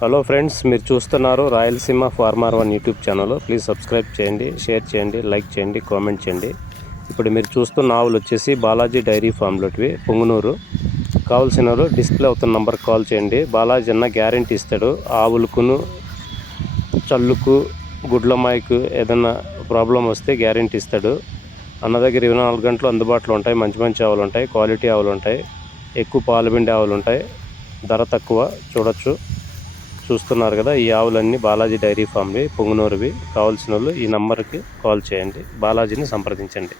Hello friends, మీరు చూస్తున్నారు Rayalaseema farmer one YouTube channel. Please subscribe చేయండి, షేర్ చేయండి, లైక్ చేయండి, కామెంట్ చేయండి. ఇప్పుడు మీరు చూస్తున్న ఆవులు వచ్చేసి బాలాజీ డైరీ ఫామ్లోటివి, పొంగునూరు. కావాల్సిన వాళ్ళు డిస్ప్లే అవుతున్న నంబర్కి కాల్ చేయండి. బాలాజీ అన్న గ్యారెంటీ ఇస్తాడు. ఆవులకును చల్లుకు గుడ్లమాయకు ఏదైనా ప్రాబ్లం వస్తే గ్యారెంటీ ఇస్తాడు. అన్న దగ్గర 24 గంటలు అందుబాటులో ఉంటాయి. మంచి మంచి ఆవులు ఉంటాయి, క్వాలిటీ ఆవులు ఉంటాయి, ఎక్కువ పాలుబిండే ఆవులు ఉంటాయి, ధర తక్కువ. చూస్తున్నారు కదా, ఈ ఆవులన్నీ బాలాజీ డైరీ ఫామ్వి, పొంగునూరువి. కావాల్సిన వాళ్ళు ఈ నంబర్కి కాల్ చేయండి, బాలాజీని సంప్రదించండి.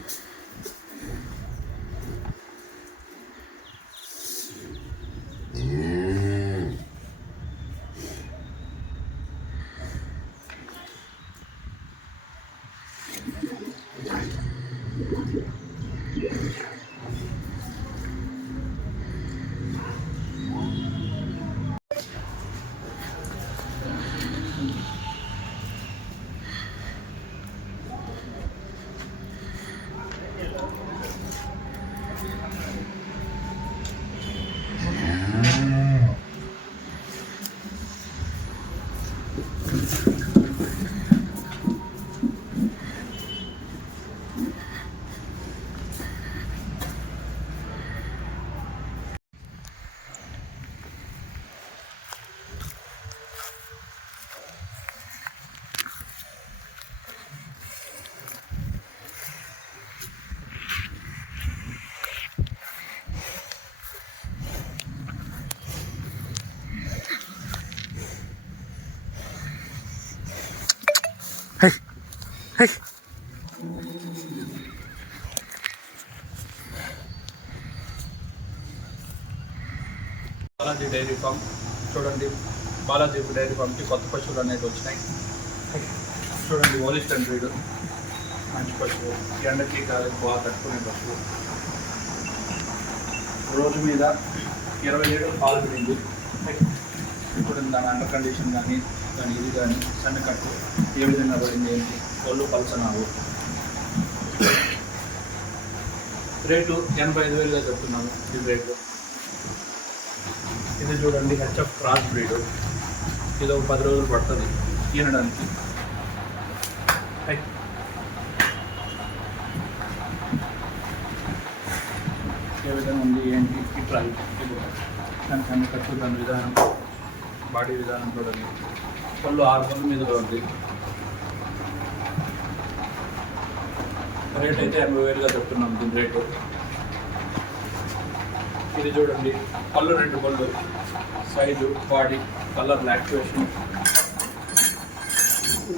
బాలాజీ డైరీ ఫామ్ చూడండి. బాలాజీ డైరీ ఫామ్కి కొత్త పశువులు అనేవి వచ్చినాయి. చూడండి, ఓలిస్టన్ బ్రీడ్ మంచి పశువు, ఎండకి గాలికి బాగా తట్టుకునే పశువు. రోజు మీద 20 లీటర్లు పాలు పడింది. ఇప్పుడు దాని అండర్ కండిషన్ కానీ ఇది కానీ సన్నకట్టు ఏ విధంగా పడింది ఏంటి, ఒళ్ళు పలసనావు. రేటు 85,000గా చెప్తున్నాము. ఇది రేటు. ఇది చూడండి, హెచ్ఎఫ్ క్రాస్ బ్రీడ్. ఇది ఒక 10 రోజులు పడుతుంది ఈనడానికి. ఏ విధంగా ఉంది ఏంటి ఇట్లా దానికి అన్ని ఖర్చు, దాని విధానం, బాడీ విధానం చూడండి. పళ్ళు 6 పళ్ళు మీద ఉంది. రేట్ అయితే 80,000గా చెప్తున్నాం దీని రేటు. ఇది చూడండి, పళ్ళు 2 పళ్ళు, సైజు, బాడీ, కలర్, లాక్టివేషన్,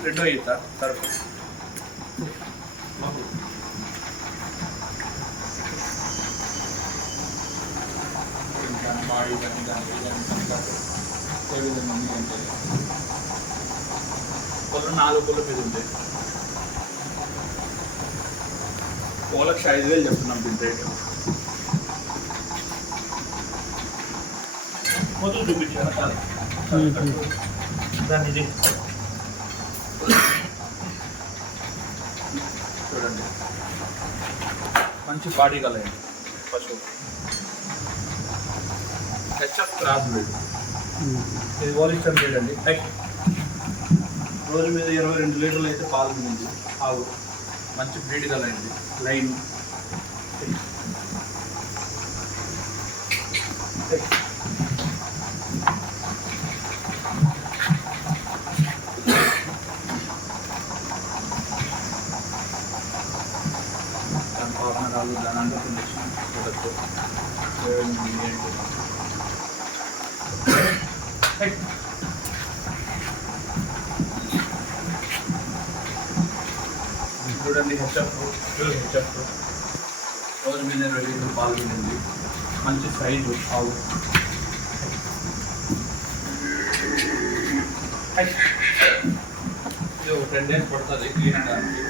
రెండో ఈత తరపు. బాడీ కానీ దాని ఏ విధంగా ఉంది అంటే పళ్ళు 4 పళ్ళు మీద ఉంటాయి. 1,05,000 చెప్తున్నాం దీని రేటు. మొత్తం చూపించాను దాన్ని. ఇది చూడండి, మంచి బాడీ కలండి పశువు. HF cross breed. ఇది ఓలిస్టన్ బ్రీడ్ అండి. రోజు మీద 22 లీటర్లు అయితే పాలు ఉంది. ఆవు మంచి బ్రీడ్ కలండి. లైన్ పాపనరాలు, దాని అండర్ కండిషన్ చూడచ్చు. చూడండి, హెచ్ఎఫ్ రోజు మీద 20 లీటర్లు పాలు ఉంది. మంచి సైజు ఆవు. ఇది ఒక 10 days పడుతుంది క్లీన్ అవడానికి.